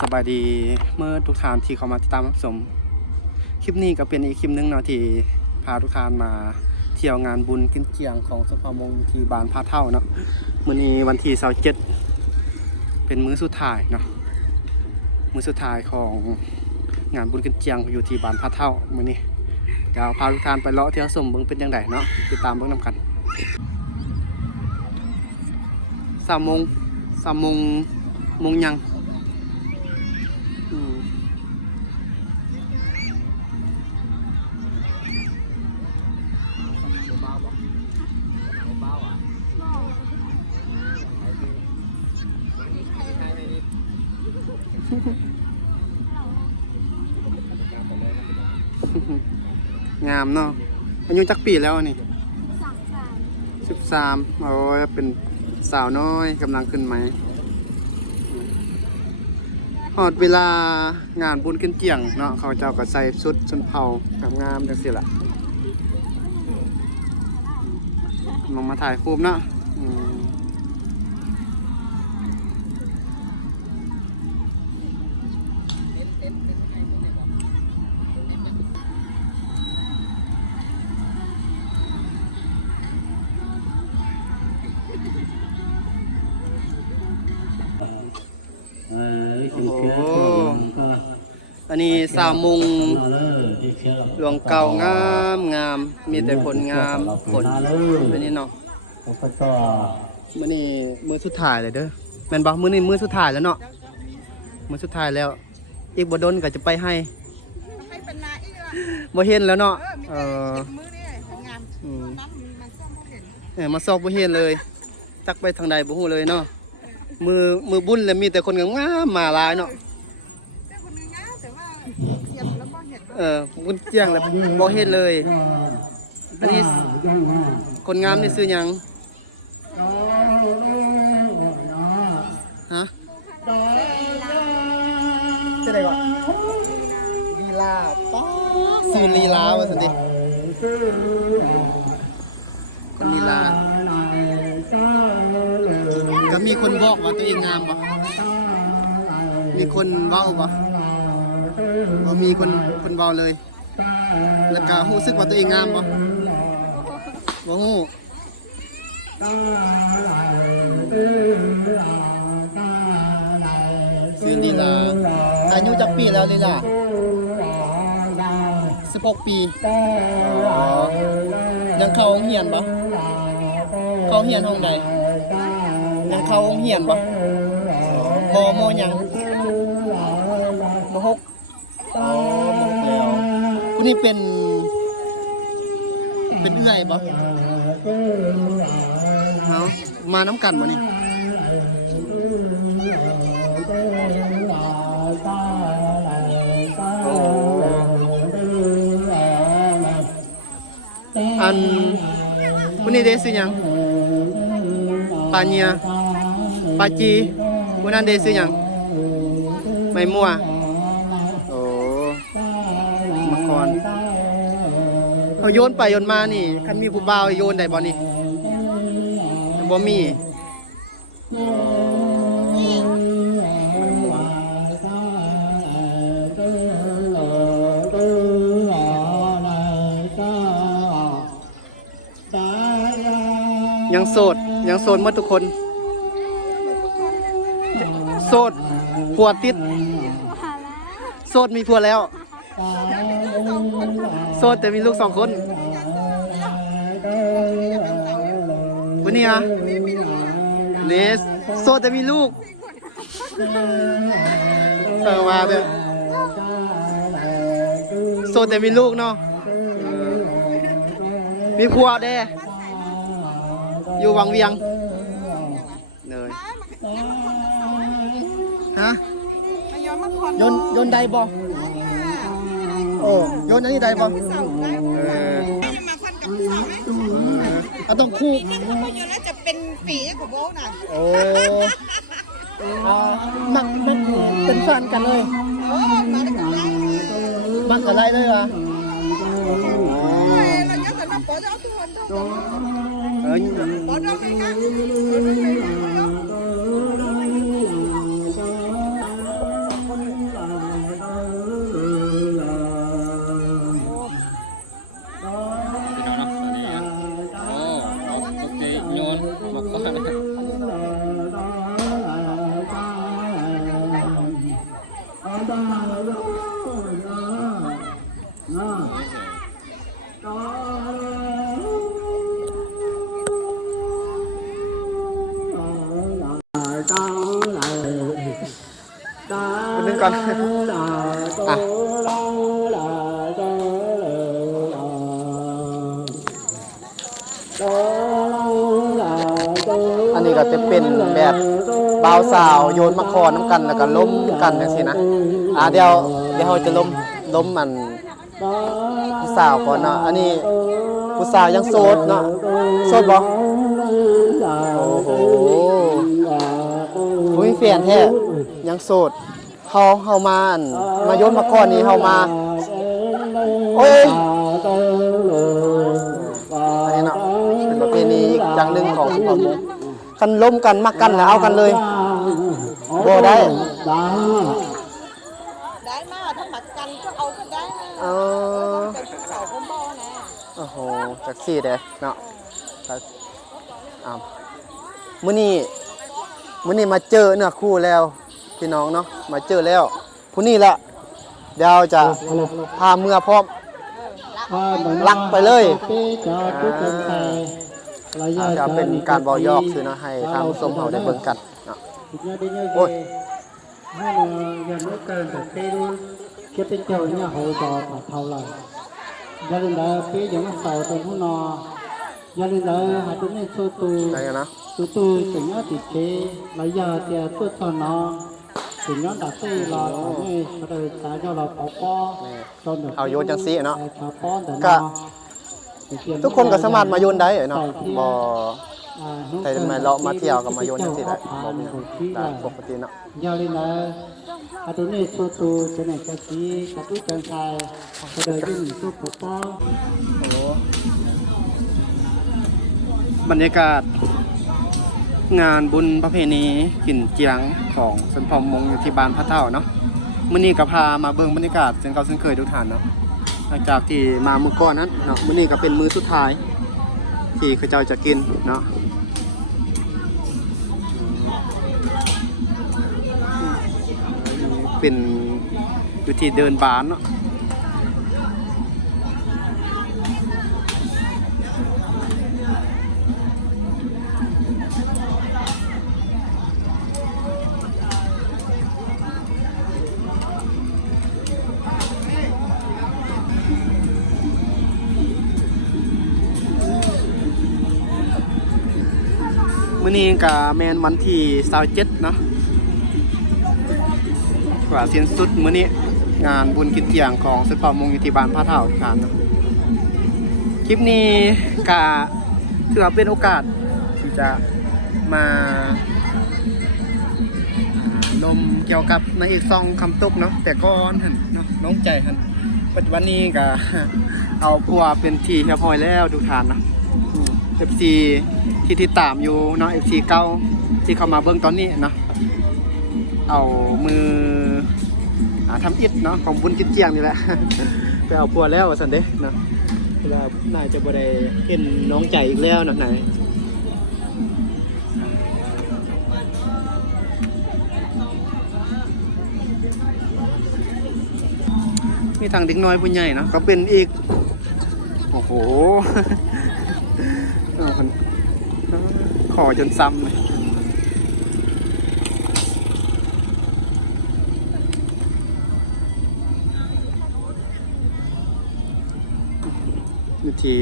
สบายดีเมื่อทุกท่านที่เข้ามาติดตามรับชมคลิปนี้ก็เป็นอีกคลิปนึงเนาะที่พาทุกท่านมาเที่ยวงานบุญกินเกียงของสภามงที่บ้านพาเท่าเนาะมื้อนี้วันที่27เป็นมื้อสุดท้ายเนาะมื้อสุดท้ายของงานบุญกินเกียงอยู่ที่บ้านพาเท่ามื้อนี้เดี๋ยวพาทุกท่านไปเลาะเที่ยวชมเบิ่งเป็นจังไดเนาะติดตามเบิ่งนำกัน3 โมงยังงามเนาะอายุจักปีแล้วนี่13โอ้ยเป็นสาวน้อยกำลังขึ้นไหมฮอดเวลางานบุญกินเกียงเนาะเขาเจ้าก็ใส่ชุดชนเผ่างามจังซี่ล่ะมาถ่ายรูปเนาะโอ้โหอันนี้3 โมงหลวงเก่างามมีแต่ผลงามผลอันนี้เนาะมื้อนี้มื้อสุดท้ายเลยเด้อแม่นบ่มื้อนี้มื้อสุดท้ายแล้วเนาะมื้อสุดท้ายแล้วอีกบ่ดนก็จะไปให้เป็นนาอีกล่ะบ่เห็นแล้วเนาะมื้อนี้งามมาซอกบ่เห็นเลยจักไปทางใดบ่ฮู้เลยเนาะมือบุญแล้วมีแต่คนงามมาหลายเนาะบุญเจียงแล้วบ่เห็นเลยอันนี้คนงามนี่ซื้อหยังฮะจะได้ก่อนลีลาป๊อซื้อลีลาว่าซั่นดิคนลีลาก็มีคนบอกว่าตัวเองงามบ่มีคนเว้าบ่มีคนเว้าเลยแล้วก็รู้สึกว่าตัวเองงามบ่บ่ฮู้ชื่อลีลาอายุจักปีแล้วลีลา16 ปียังเข้าโรงเรียนบ่เข้าเรียนห้องใดยังเข้าโรงเรียนบ่มยังม.6ผู้นี้เป็นเอื้อยบ่เฮามาน้ำกันบ่นี่อันผู้นี้ได้ซื้อหยังปาเนียปาจีผู้นั้นได้ซื้อหยังไม่มั่วโอ้มาก่อนเอาโยนไปโยนมานี่คันมีผู้บ่าวโยนได้บ่นี่บ่มียังโสดหมดทุกคนโสดผัวติดโสดมีผัวแล้วโสดแต่มีลูก2 คนวันนี้นี่โสดแต่มีลูกมาเด้อโสดแต่มีลูกเนาะมีผัวเด้อยู่วังเวียงเลยฮะโยนได้บ่โอ้โยนอันนี้ได้บ่เอาต้องคู่แล้วจะเป็นฝีของโบน่ะโอ้มักเป็นแฟนกันเลยมักอะไรเลยวะโ นึงก่อนอ่ะอันนี้ก็จะเป็นแบบบ่าวสาวโยนมะคอน้ำกันแล้วก็ล้มกันจังซี่นะเดี๋ยวเราจะล้มมันผู้สาวก่อนเนาะอันนี้ผู้สาวยังโสดเนาะโสดบ่โอ้โหอุ้ยแฟนแท้ยังโสดเฮามาโยนมะคอนี่เฮามาโอ้ยอันนี้เนาะเป็นประเพณีอีกอย่างหนึ่งของสุพรรณคันล้มกันมักกันแล้วเอากันเลยบ่ได้มาถ้าหมัดกันก็เอาก็ได้นะเป็นเสาคอมโบนะโอ้โหจักซี่เด้เนาะมื้อนี้มาเจอเนื้อคู่แล้วพี่น้องเนาะมาเจอแล้วผู้นี้แหละเดี๋ยวจะพาเมื่อพร้อมลักไปเลยจะเป็นการเว้ายอกคือเนาะให้ทางสมเฮาได้เบิ่งกันเนาะโอ้ยให้เรายังไม่เกินแต่ปีรู้เก็บเป็นเจ้าเนี่ยเขาต่อเท่าไหร่ยันเลยปีอย่างนั้นเสาตรงหัวนอยันเลยหาตรงนี้สู้ตู้ถึงติดเชื้อหลายยาเสียตัวตอนนอถึงย้อนดัดซี่เราไม่เราสายเราปอปอจนเอาโยนจังซี่เนาะก็ทุกคนก็สามารถมาโยนได้เนาะบ่แต่มาเลาะมาเที่ยวกับมาโยนจังซี่ได้บ่มีได้ปกติเนาะยาเลยนะอาตัวนี้สู้จะไหนจะสีกระตุ้นกันชายกระเดินยุ่งสู้ปอปอบรรยากาศงานบุญประเพณีกินเจียงของสนพมงอยู่ที่บ้านพระเท่าเนาะมื้อนี้ก็พามาเบิ่งบรรยากาศเช่นเก่าเช่นเคยทุกท่านเนาะหลังจากที่มามื้อก่อนนั้นเนาะมื้อนี้ก็เป็นมื้อสุดท้ายที่เขาเจ้าจะกินเนาะเป็นอยู่ที่เดินบานเนาะมื้อนี้ก็แม่นวันที่27เนาะกว่าสิ้นสุดมื้อนี้งานบุญกิจเจียงของสนพมงอยู่ที่บ้านพระเท่าทุกท่านเนาะคลิปนี้ก็ถือว่าเป็นโอกาสที่จะมาลมเกี่ยวกับนางเอกซองคำตุกเนาะแต่ก่อนหั่นเนาะน้องใจหั่นปัจจุบันนี้ก็เอาพัวเป็นที่เรียบร้อยแล้วทุกท่านเนาะFC ที่ติดตามอยู่เนาะ FC เก่าที่เข้ามาเบิ่งตอนนี้เนาะเอามือทำอิฐเนาะของบุญกิจเจียงนี่แหละ ไปเอาพัวแล้วว่าซั่นเด้เนาะแล้วน่าจะบ่ได้เห็นน้องใจอีกแล้วเนาะไหนมีทางเด็กน้อยผู้ใหญ่เนาะก็เป็นอีกโอ้โห ขอจนซ้ำเลยวิธี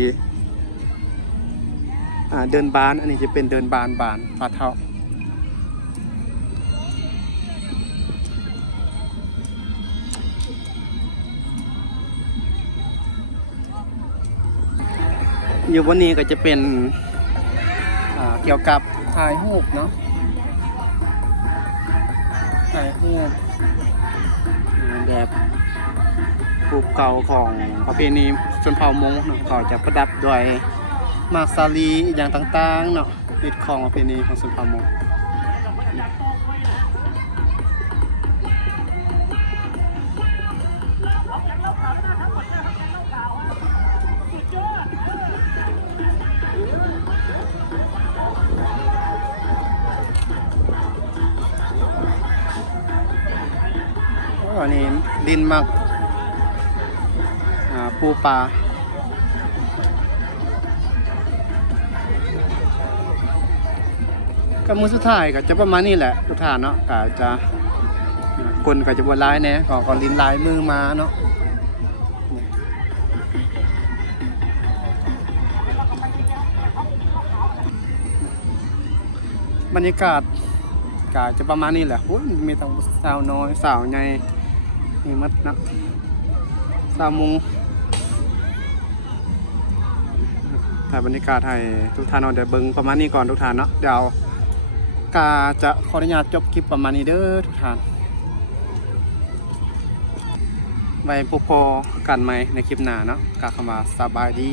เดินบานอันนี้จะเป็นเดินบานพระเท่าอยู่วันนี้ก็จะเป็นเกี่ยวกับถ่ายรูปเนาะถ่ายรูปแบบรูปเก่าของประเพณีชนเผ่ามงเนาะเขาจะประดับด้วยหมากสาลีอย่างต่างๆเนาะเป็นของประเพณีของชนเผ่ามงอันนี้ดินมักปูปลาก็มื้อสุดท้ายก็จะประมาณนี้แหละทุกท่านเนาะก็จะ คนก็จะบวร้ายแน่ก็ลิ้นลายมือมาเนาะบรรยากาศก็จะประมาณนี้แหละโอ้ยมีทั้งสาวน้อยสาวใหญ่มีมัดนะสาวมุงถ่ายบรรยากาศให้ทุกท่านเอาเดี๋ยวเบิ่งประมาณนี้ก่อนทุกท่านเนาะเดี๋ยวกาจะขออนุญาตจบคลิปประมาณนี้เด้อทุกท่านไว้พบกันใหม่ในคลิปหน้าเนาะกาคำว่าสบายดี